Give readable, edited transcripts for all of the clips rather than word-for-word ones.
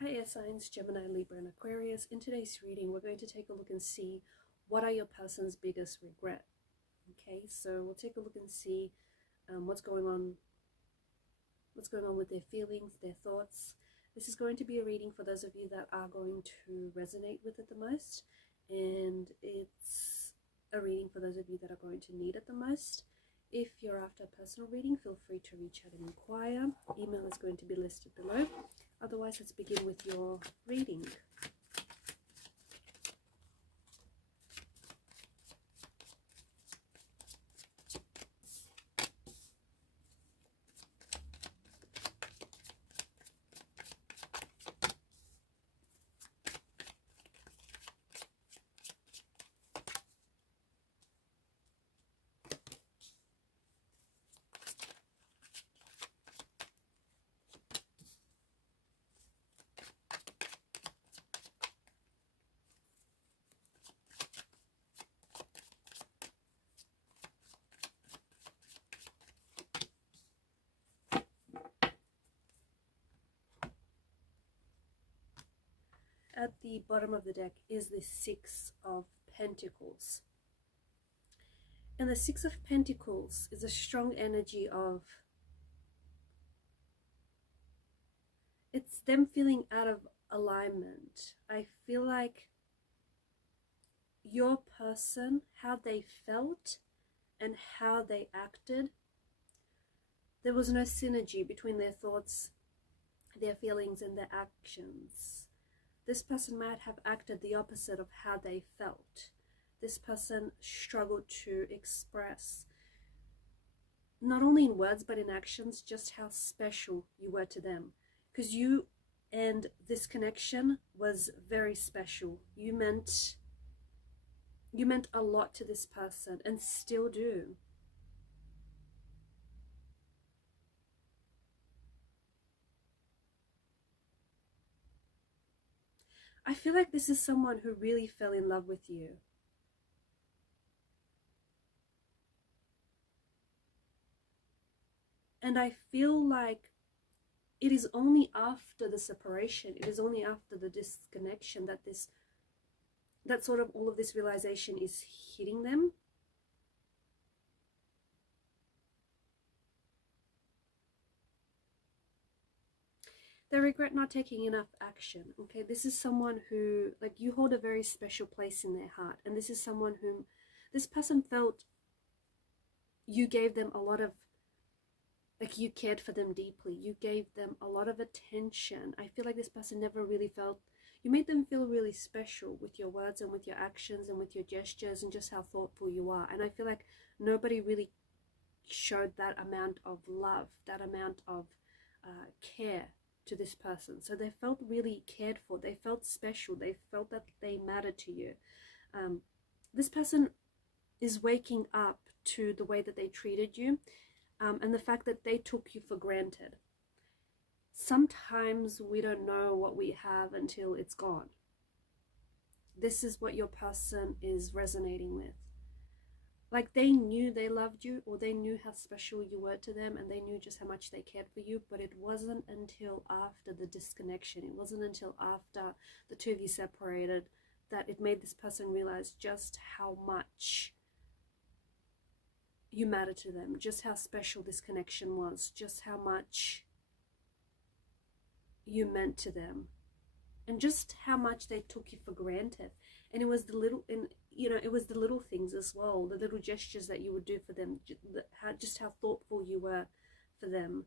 Hi air signs, Gemini, Libra and Aquarius. In today's reading we're going to take a look and see what are your person's biggest regret. Okay, so we'll take a look and see what's going on with their feelings, their thoughts. This is going to be a reading for those of you that are going to resonate with it the most, and it's a reading for those of you that are going to need it the most. If you're after a personal reading, feel free to reach out and inquire. Email is going to be listed below. Otherwise, let's begin with your reading. At the bottom of the deck is the Six of Pentacles. And the Six of Pentacles is a strong energy of, it's them feeling out of alignment. I feel like your person, how they felt and how they acted, there was no synergy between their thoughts, their feelings and their actions. This person might have acted the opposite of how they felt. This person struggled to express, not only in words but in actions, just how special you were to them. Because you and this connection was very special. You meant a lot to this person and still do. I feel like this is someone who really fell in love with you. And I feel like it is only after the separation, it is only after the disconnection that sort of all of this realization is hitting them. They regret not taking enough action. Okay, this is someone who, like, you hold a very special place in their heart, and this is someone whom this person felt you gave them a lot of, like, you cared for them deeply, you gave them a lot of attention. I feel like this person never really felt, you made them feel really special with your words and with your actions and with your gestures and just how thoughtful you are. And I feel like nobody really showed that amount of love, that amount of care to this person. So they felt really cared for, they felt special, they felt that they mattered to you. This person is waking up to the way that they treated you, and the fact that they took you for granted. Sometimes we don't know what we have until it's gone. This is what your person is resonating with. Like, they knew they loved you, or they knew how special you were to them, and they knew just how much they cared for you, but it wasn't until after the disconnection, it wasn't until after the two of you separated, that it made this person realize just how much you matter to them, just how special this connection was, just how much you meant to them, and just how much they took you for granted. And it was the little, and it was the little things as well, the little gestures that you would do for them, just how thoughtful you were for them.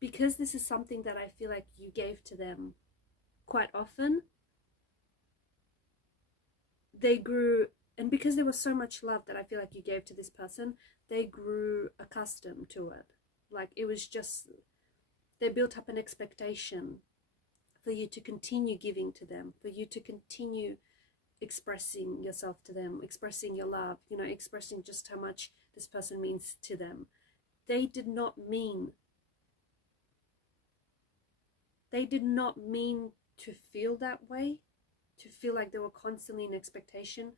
Because this is something that I feel like you gave to them quite often, they grew, and because there was so much love that I feel like you gave to this person, they grew accustomed to it. Like, it was just, they built up an expectation for you to continue giving to them, for you to continue expressing yourself to them, expressing your love, expressing just how much this person means to them. They did not mean to feel that way, to feel like they were constantly in expectation.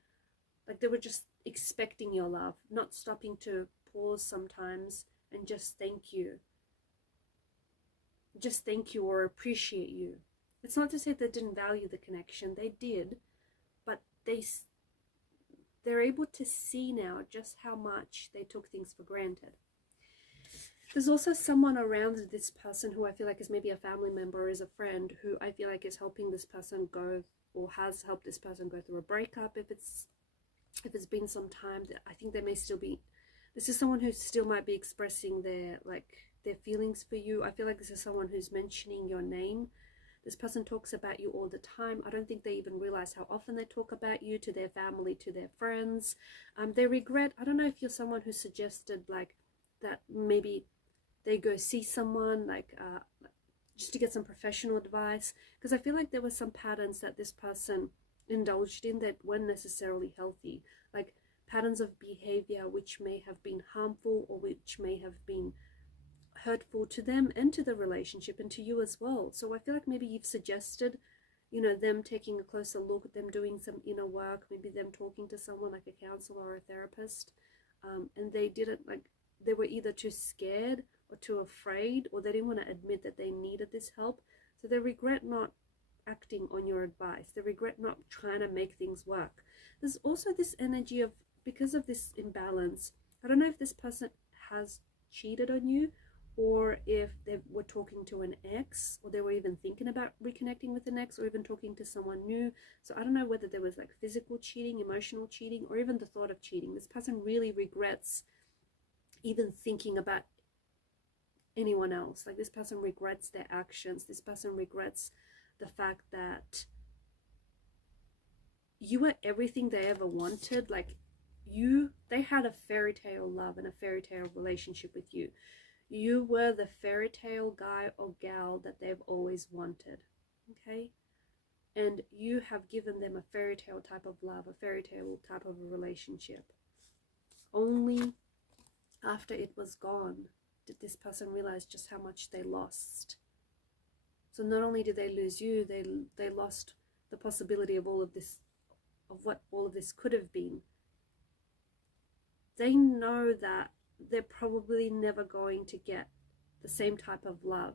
Like, they were just expecting your love, not stopping to pause sometimes and just thank you or appreciate you. It's not to say they didn't value the connection, they did, but they're able to see now just how much they took things for granted. There's also someone around this person who I feel like is maybe a family member or is a friend, who I feel like is helping this person go, or has helped this person go through a breakup. If it's been some time, that I think they may still be, this is someone who still might be expressing their feelings for you. I feel like this is someone who's mentioning your name. This person talks about you all the time. I don't think they even realize how often they talk about you to their family, to their friends. They regret, I don't know if you're someone who suggested like that maybe they go see someone just to get some professional advice, because I feel like there were some patterns that this person indulged in that weren't necessarily healthy, like patterns of behavior which may have been harmful or which may have been hurtful to them and to the relationship and to you as well. So I feel like maybe you've suggested, them taking a closer look at them, doing some inner work, maybe them talking to someone like a counselor or a therapist, and they didn't, they were either too scared or too afraid, or they didn't want to admit that they needed this help. So they regret not acting on your advice. They regret not trying to make things work. There's also this energy of, because of this imbalance, I don't know if this person has cheated on you, or if they were talking to an ex, or they were even thinking about reconnecting with an ex, or even talking to someone new. So I don't know whether there was like physical cheating, emotional cheating, or even the thought of cheating. This person really regrets even thinking about anyone else. Like, this person regrets their actions. This person regrets the fact that you were everything they ever wanted. Like, they had a fairy tale love and a fairy tale relationship with you. You were the fairy tale guy or gal that they've always wanted, okay? And you have given them a fairy tale type of love, a fairy tale type of a relationship. Only after it was gone did this person realize just how much they lost. So not only did they lose you, they lost the possibility of all of this, of what all of this could have been. They know that they're probably never going to get the same type of love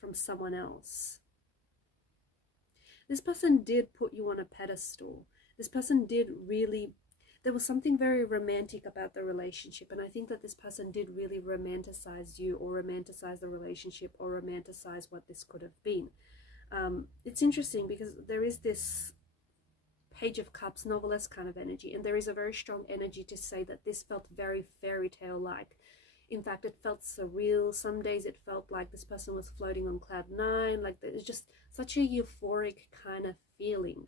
from someone else. This person did put you on a pedestal. This person did really, there was something very romantic about the relationship, and I think that this person did really romanticize you, or romanticize the relationship, or romanticize what this could have been. It's interesting because there is this Page of Cups, novelist kind of energy, and there is a very strong energy to say that this felt very fairy tale like. In fact, it felt surreal. Some days it felt like this person was floating on cloud nine, like it's just such a euphoric kind of feeling.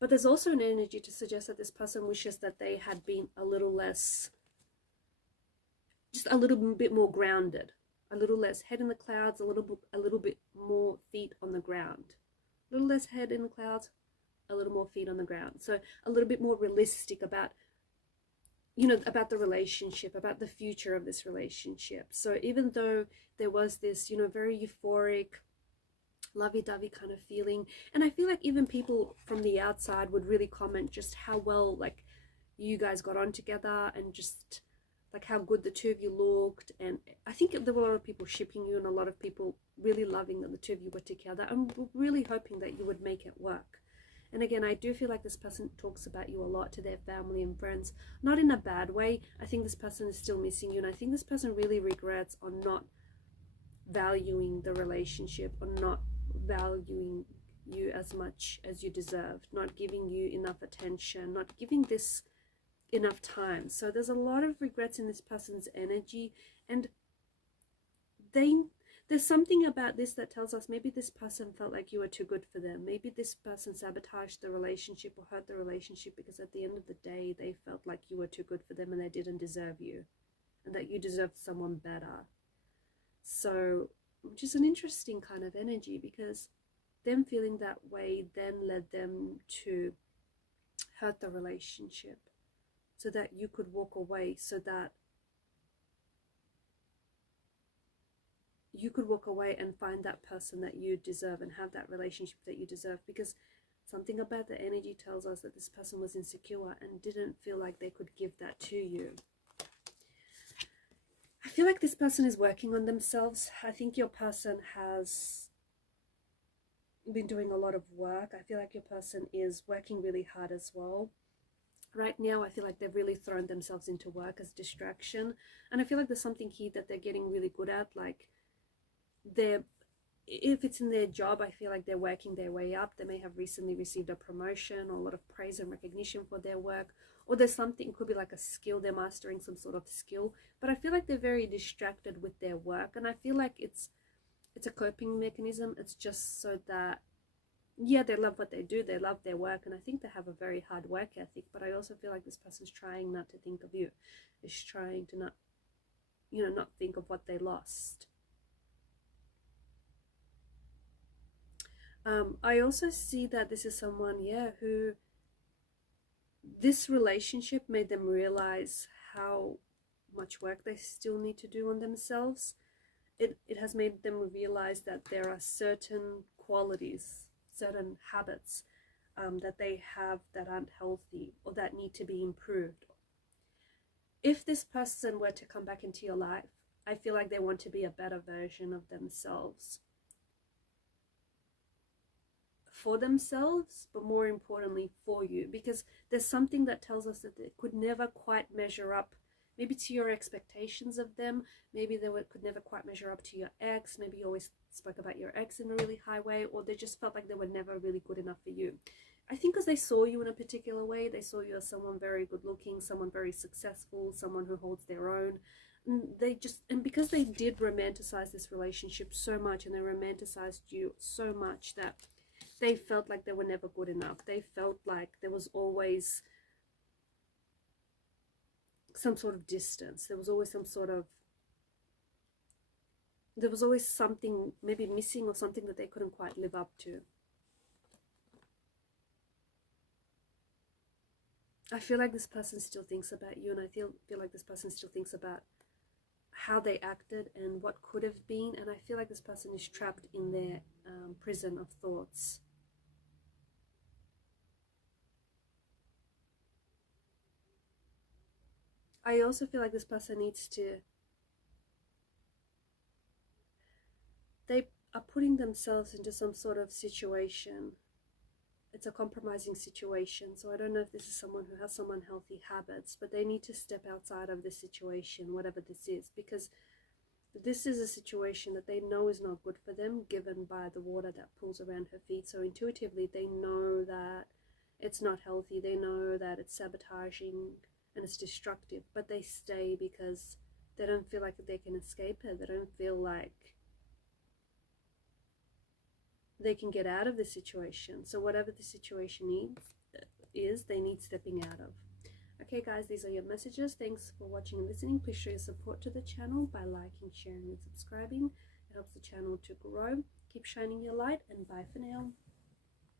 But there's also an energy to suggest that this person wishes that they had been a little less, just a little bit more grounded, a little less head in the clouds, a little bit more feet on the ground, a little less head in the clouds, a little more feet on the ground. So a little bit more realistic about, about the relationship, about the future of this relationship. So even though there was this, very euphoric, lovey-dovey kind of feeling, and I feel like even people from the outside would really comment just how well, like, you guys got on together, and just like how good the two of you looked. And I think there were a lot of people shipping you, and a lot of people really loving that the two of you were together, and really hoping that you would make it work. And again, I do feel like this person talks about you a lot to their family and friends, not in a bad way. I think this person is still missing you, and I think this person really regrets on not valuing the relationship, or not valuing you as much as you deserved, not giving you enough attention, not giving this enough time. So there's a lot of regrets in this person's energy, and there's something about this that tells us maybe this person felt like you were too good for them. Maybe this person sabotaged the relationship or hurt the relationship because at the end of the day, they felt like you were too good for them and they didn't deserve you, and that you deserved someone better. So, which is an interesting kind of energy, because them feeling that way then led them to hurt the relationship so that you could walk away, so that you could walk away and find that person that you deserve and have that relationship that you deserve. Because something about the energy tells us that this person was insecure and didn't feel like they could give that to you. I feel like this person is working on themselves. I think your person has been doing a lot of work. I feel like your person is working really hard as well. Right now, I feel like they've really thrown themselves into work as distraction. And I feel like there's something here that they're getting really good at. Like, they're, if it's in their job, I feel like they're working their way up. They may have recently received a promotion or a lot of praise and recognition for their work. Or there's something, it could be like a skill, they're mastering some sort of skill. But I feel like they're very distracted with their work. And I feel like it's a coping mechanism. It's just so that, yeah, they love what they do, they love their work, and I think they have a very hard work ethic. But I also feel like this person's trying not to think of you, is trying to not, not think of what they lost. I also see that this is someone, yeah, who this relationship made them realize how much work they still need to do on themselves. It has made them realize that there are certain qualities, certain habits that they have that aren't healthy or that need to be improved. If this person were to come back into your life, I feel like they want to be a better version of themselves. For themselves, but more importantly for you, because there's something that tells us that they could never quite measure up, maybe to your expectations of them. Maybe they could never quite measure up to your ex. Maybe you always spoke about your ex in a really high way, or they just felt like they were never really good enough for you. I think because they saw you in a particular way, they saw you as someone very good looking, someone very successful, someone who holds their own. And because they did romanticize this relationship so much, and they romanticized you so much, that they felt like they were never good enough. They felt like there was always some sort of distance. There was always something maybe missing, or something that they couldn't quite live up to. I feel like this person still thinks about you, and I feel like this person still thinks about how they acted and what could have been, and I feel like this person is trapped in their prison of thoughts. I also feel like this person needs to, they are putting themselves into some sort of situation. It's a compromising situation. So I don't know if this is someone who has some unhealthy habits, but they need to step outside of this situation, whatever this is, because this is a situation that they know is not good for them, given by the water that pulls around her feet. So intuitively, they know that it's not healthy. They know that it's sabotaging and it's destructive, but they stay because they don't feel like they can escape it. They don't feel like they can get out of the situation. So whatever the situation is, they need stepping out of. Okay guys, these are your messages. Thanks for watching and listening. Please show your support to the channel by liking, sharing and subscribing. It helps the channel to grow. Keep shining your light, and bye for now.